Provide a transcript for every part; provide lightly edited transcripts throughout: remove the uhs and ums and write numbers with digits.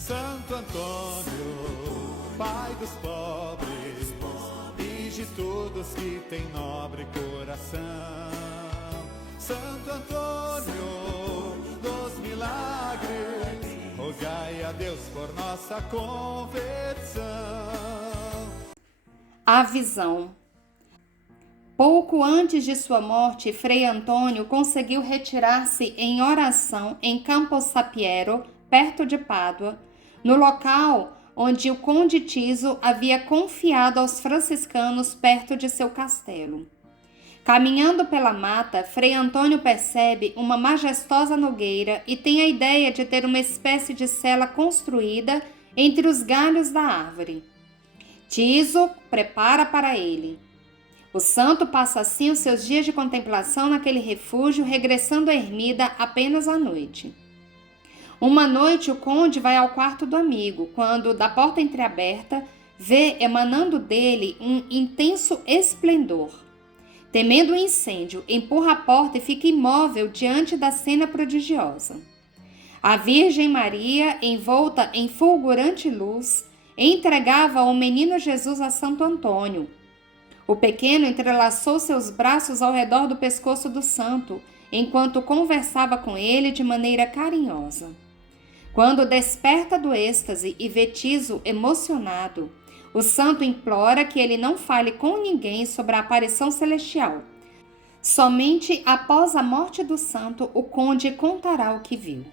Santo Antônio, Pai dos pobres, e de todos que têm nobre coração. Santo Antônio dos milagres, rogai a Deus por nossa conversão. A visão. Pouco antes de sua morte, Frei Antônio conseguiu retirar-se em oração em Campo Sapiero, perto de Pádua, no local onde o conde Tiso havia confiado aos franciscanos perto de seu castelo. Caminhando pela mata, Frei Antônio percebe uma majestosa nogueira e tem a ideia de ter uma espécie de cela construída entre os galhos da árvore. Tiso prepara para ele. O santo passa assim os seus dias de contemplação naquele refúgio, regressando à ermida apenas à noite. Uma noite o conde vai ao quarto do amigo, quando, da porta entreaberta, vê emanando dele um intenso esplendor. Temendo o incêndio, empurra a porta e fica imóvel diante da cena prodigiosa. A Virgem Maria, envolta em fulgurante luz, entregava o menino Jesus a Santo Antônio. O pequeno entrelaçou seus braços ao redor do pescoço do santo, enquanto conversava com ele de maneira carinhosa. Quando desperta do êxtase e vê Tiso emocionado, o santo implora que ele não fale com ninguém sobre a aparição celestial. Somente após a morte do santo, o conde contará o que viu.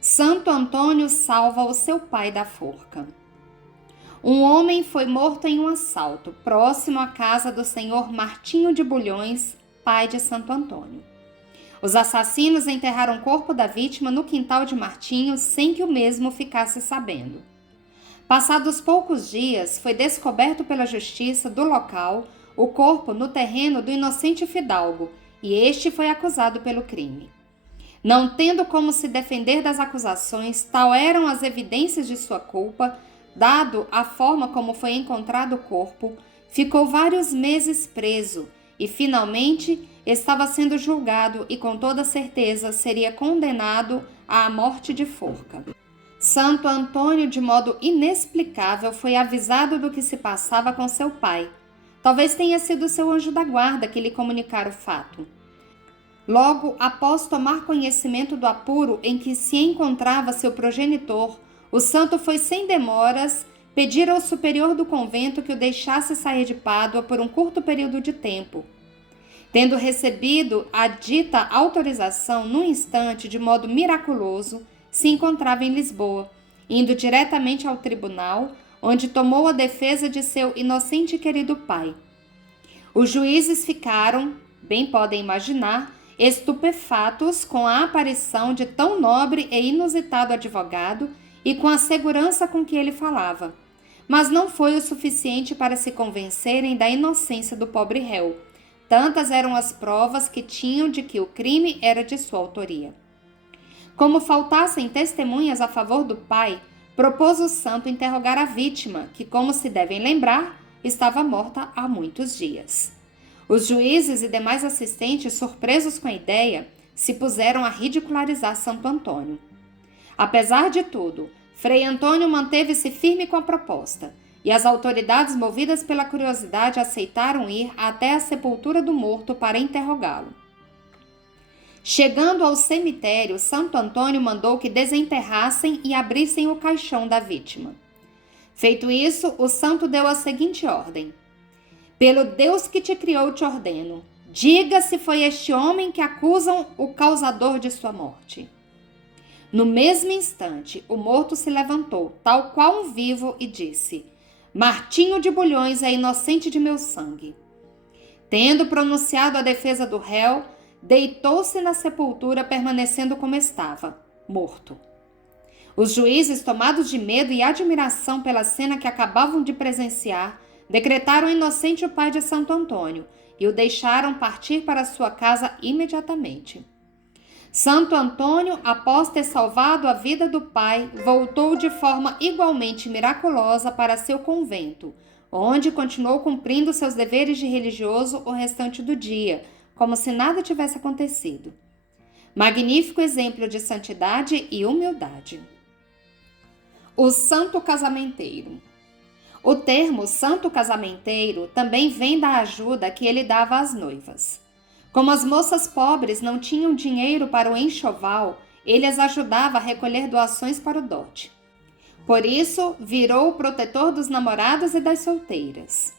Santo Antônio salva o seu pai da forca. Um homem foi morto em um assalto, próximo à casa do senhor Martinho de Bulhões, pai de Santo Antônio. Os assassinos enterraram o corpo da vítima no quintal de Martinho sem que o mesmo ficasse sabendo. Passados poucos dias, foi descoberto pela justiça do local o corpo no terreno do inocente fidalgo, e este foi acusado pelo crime. Não tendo como se defender das acusações, tal eram as evidências de sua culpa, dado a forma como foi encontrado o corpo, ficou vários meses preso e, finalmente, estava sendo julgado e, com toda certeza, seria condenado à morte de forca. Santo Antônio, de modo inexplicável, foi avisado do que se passava com seu pai. Talvez tenha sido seu anjo da guarda que lhe comunicara o fato. Logo após tomar conhecimento do apuro em que se encontrava seu progenitor, o santo foi sem demoras pedir ao superior do convento que o deixasse sair de Pádua por um curto período de tempo. Tendo recebido a dita autorização, num instante, de modo miraculoso, se encontrava em Lisboa, indo diretamente ao tribunal, onde tomou a defesa de seu inocente e querido pai. Os juízes ficaram, bem podem imaginar, estupefatos com a aparição de tão nobre e inusitado advogado e com a segurança com que ele falava. Mas não foi o suficiente para se convencerem da inocência do pobre réu. Tantas eram as provas que tinham de que o crime era de sua autoria. Como faltassem testemunhas a favor do pai, propôs o santo interrogar a vítima, que, como se devem lembrar, estava morta há muitos dias. Os juízes e demais assistentes, surpresos com a ideia, se puseram a ridicularizar Santo Antônio. Apesar de tudo, Frei Antônio manteve-se firme com a proposta, e as autoridades, movidas pela curiosidade, aceitaram ir até a sepultura do morto para interrogá-lo. Chegando ao cemitério, Santo Antônio mandou que desenterrassem e abrissem o caixão da vítima. Feito isso, o santo deu a seguinte ordem: Pelo Deus que te criou, te ordeno, diga se foi este homem que acusam o causador de sua morte. No mesmo instante, o morto se levantou, tal qual um vivo, e disse: Martinho de Bulhões é inocente de meu sangue. Tendo pronunciado a defesa do réu, deitou-se na sepultura, permanecendo como estava, morto. Os juízes, tomados de medo e admiração pela cena que acabavam de presenciar, decretaram inocente o pai de Santo Antônio e o deixaram partir para sua casa imediatamente. Santo Antônio, após ter salvado a vida do pai, voltou de forma igualmente miraculosa para seu convento, onde continuou cumprindo seus deveres de religioso o restante do dia, como se nada tivesse acontecido. Magnífico exemplo de santidade e humildade. O santo casamenteiro. O termo santo casamenteiro também vem da ajuda que ele dava às noivas. Como as moças pobres não tinham dinheiro para o enxoval, ele as ajudava a recolher doações para o dote. Por isso, virou o protetor dos namorados e das solteiras.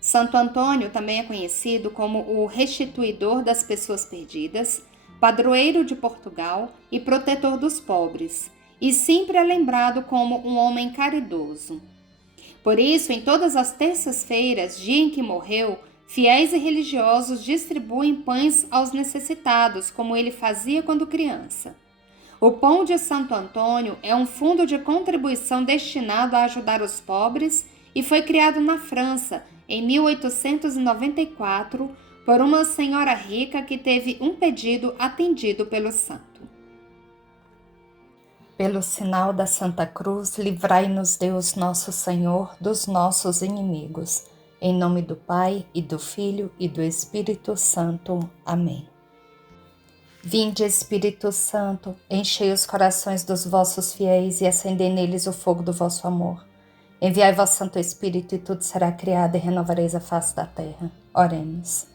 Santo Antônio também é conhecido como o restituidor das pessoas perdidas, padroeiro de Portugal e protetor dos pobres, e sempre é lembrado como um homem caridoso. Por isso, em todas as terças-feiras, dia em que morreu, fiéis e religiosos distribuem pães aos necessitados, como ele fazia quando criança. O Pão de Santo Antônio é um fundo de contribuição destinado a ajudar os pobres e foi criado na França, em 1894, por uma senhora rica que teve um pedido atendido pelo santo. Pelo sinal da Santa Cruz, livrai-nos Deus nosso Senhor dos nossos inimigos. Em nome do Pai, e do Filho, e do Espírito Santo. Amém. Vinde, Espírito Santo, enchei os corações dos vossos fiéis e acendei neles o fogo do vosso amor. Enviai vosso Santo Espírito e tudo será criado e renovareis a face da terra. Oremos.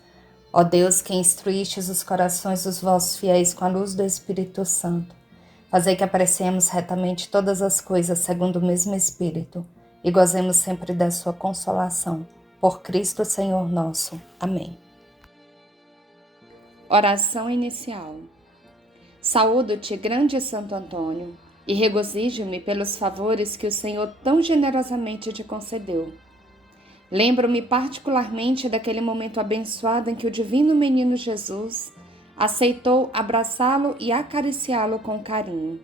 Ó Deus, que instruístes os corações dos vossos fiéis com a luz do Espírito Santo, fazei que apreciemos retamente todas as coisas segundo o mesmo Espírito e gozemos sempre da sua consolação. Por Cristo Senhor nosso. Amém. Oração inicial. Saúdo-te, grande Santo Antônio, e regozijo-me pelos favores que o Senhor tão generosamente te concedeu. Lembro-me particularmente daquele momento abençoado em que o divino menino Jesus aceitou abraçá-lo e acariciá-lo com carinho.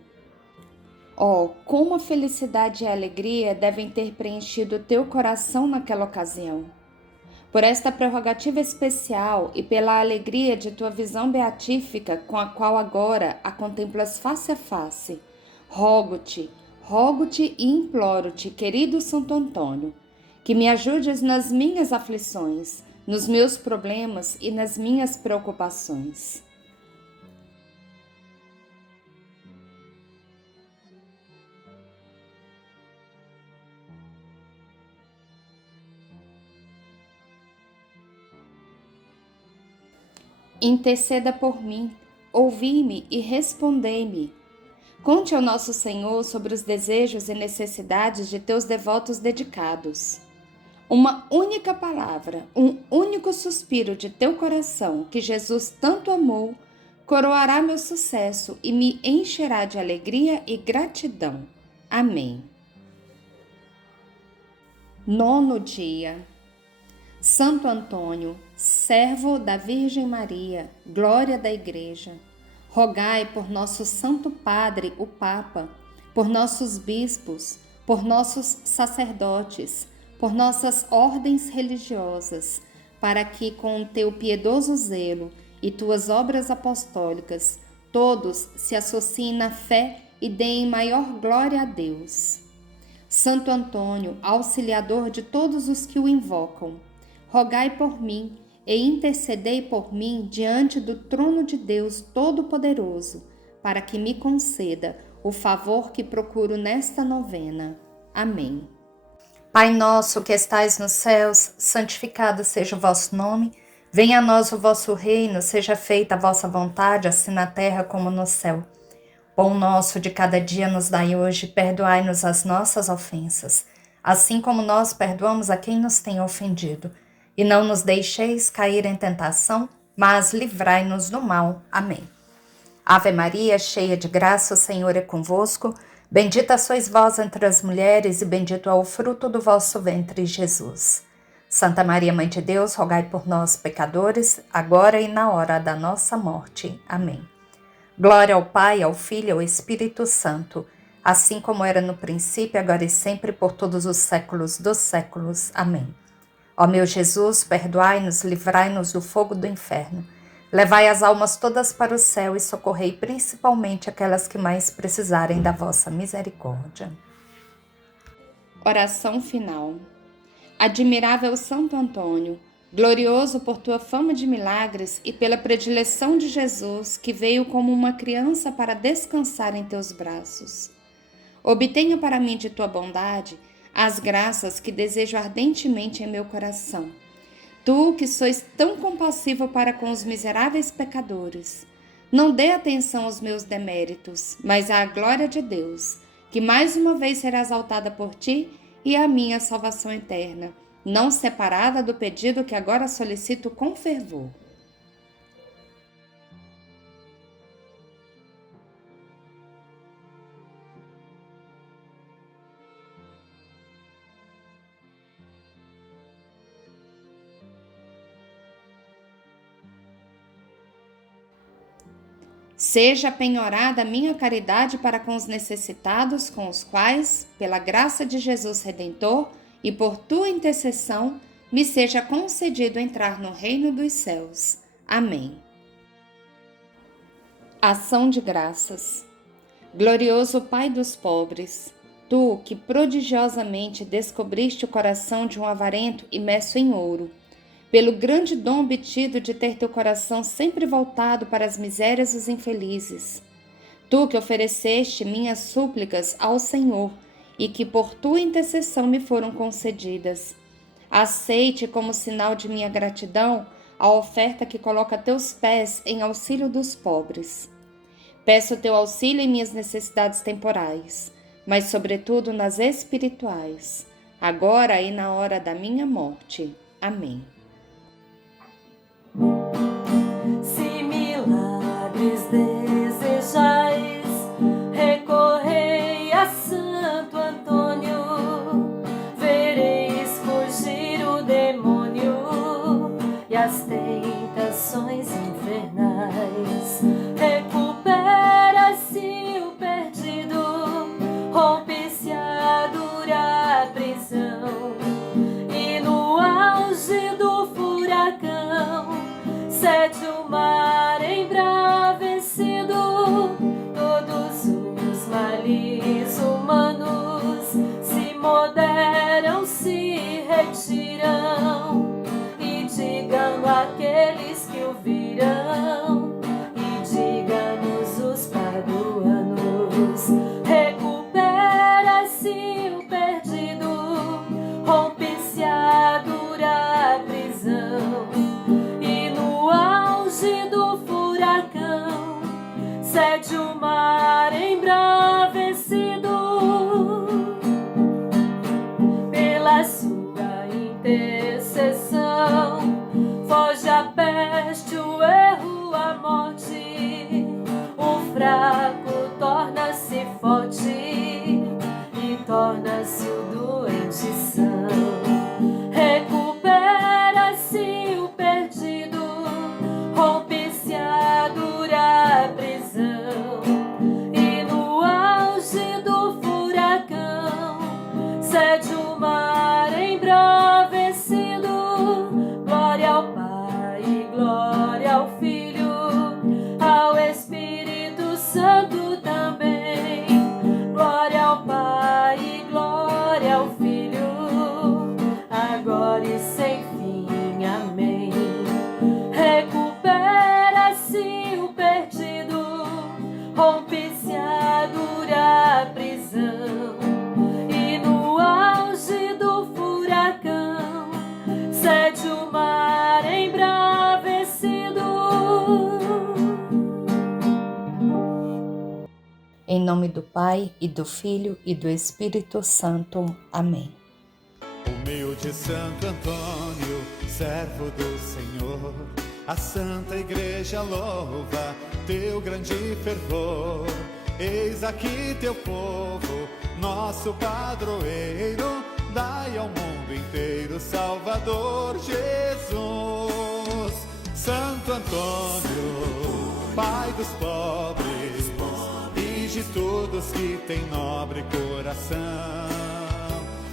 Oh, como a felicidade e a alegria devem ter preenchido o teu coração naquela ocasião! Por esta prerrogativa especial e pela alegria de tua visão beatífica com a qual agora a contemplas face a face, rogo-te e imploro-te, querido Santo Antônio, que me ajudes nas minhas aflições, nos meus problemas e nas minhas preocupações. Interceda por mim, ouvi-me e respondei-me. Conte ao nosso Senhor sobre os desejos e necessidades de teus devotos dedicados. Uma única palavra, um único suspiro de teu coração, que Jesus tanto amou, coroará meu sucesso e me encherá de alegria e gratidão. Amém. 9º dia. Santo Antônio, servo da Virgem Maria, glória da Igreja, rogai por nosso Santo Padre, o Papa, por nossos bispos, por nossos sacerdotes, por nossas ordens religiosas, para que com o teu piedoso zelo e tuas obras apostólicas, todos se associem na fé e deem maior glória a Deus. Santo Antônio, auxiliador de todos os que o invocam, rogai por mim e intercedei por mim diante do trono de Deus Todo-Poderoso, para que me conceda o favor que procuro nesta novena. Amém. Pai nosso que estais nos céus, santificado seja o vosso nome. Venha a nós o vosso reino, seja feita a vossa vontade, assim na terra como no céu. Pão nosso de cada dia nos dai hoje, perdoai-nos as nossas ofensas, assim como nós perdoamos a quem nos tem ofendido. E não nos deixeis cair em tentação, mas livrai-nos do mal. Amém. Ave Maria, cheia de graça, o Senhor é convosco. Bendita sois vós entre as mulheres, e bendito é o fruto do vosso ventre, Jesus. Santa Maria, Mãe de Deus, rogai por nós, pecadores, agora e na hora da nossa morte. Amém. Glória ao Pai, ao Filho e ao Espírito Santo, assim como era no princípio, agora e sempre, por todos os séculos dos séculos. Amém. Ó meu Jesus, perdoai-nos, livrai-nos do fogo do inferno. Levai as almas todas para o céu e socorrei principalmente aquelas que mais precisarem da vossa misericórdia. Oração final. Admirável Santo Antônio, glorioso por tua fama de milagres e pela predileção de Jesus, que veio como uma criança para descansar em teus braços. obtenha para mim de tua bondade as graças que desejo ardentemente em meu coração. Tu que sois tão compassivo para com os miseráveis pecadores, não dê atenção aos meus deméritos, mas à glória de Deus, que mais uma vez será exaltada por ti e a minha salvação eterna, não separada do pedido que agora solicito com fervor. Seja penhorada a minha caridade para com os necessitados, com os quais, pela graça de Jesus Redentor e por tua intercessão, me seja concedido entrar no reino dos céus. Amém. Ação de graças. Glorioso Pai dos pobres, tu que prodigiosamente descobriste o coração de um avarento imerso em ouro, pelo grande dom obtido de ter teu coração sempre voltado para as misérias dos infelizes. Tu que ofereceste minhas súplicas ao Senhor e que por tua intercessão me foram concedidas. Aceite como sinal de minha gratidão a oferta que coloca teus pés em auxílio dos pobres. Peço teu auxílio em minhas necessidades temporais, mas sobretudo nas espirituais, agora e na hora da minha morte. Amém. Se milagres desejais, recorrei a Santo Antônio, vereis fugir o demônio e as tentações infernais. Recupera-se o perdido, rompe-se a dura prisão, e no auge do furacão cede o mar embravecido. Todos os males humanos se moderam, se retiram, e digam aqueles que o virão, e diga-nos os paduanos. Recupera-se o perdido, rompe-se a dura prisão, do furacão cede o mar embravecido. Pela sua intercessão foge a peste, o erro, a morte. O fraco torna-se forte e torna-se o doente são. Recupera-se o perdido, rompe-se a dura prisão, e no auge do furacão cede o mar embravecido. Glória ao Pai, glória ao Filho, ao Espírito Santo também. Glória ao Pai, glória ao Filho, agora e sem fim. Amém. Recupera-se o perdido, rompe-se a dura prisão, e no auge do furacão cede o mar embravecido. Em nome do Pai, e do Filho, e do Espírito Santo. Amém. Humilde Santo Antônio, servo do Senhor, a Santa Igreja louva teu grande fervor. Eis aqui teu povo, nosso padroeiro, dai ao mundo inteiro Salvador Jesus. Santo Antônio, Pai dos pobres, e de todos que têm nobre coração.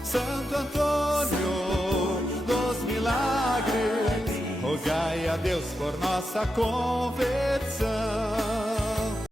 Santo Antônio dos milagres, rogai a Deus por nossa conversão.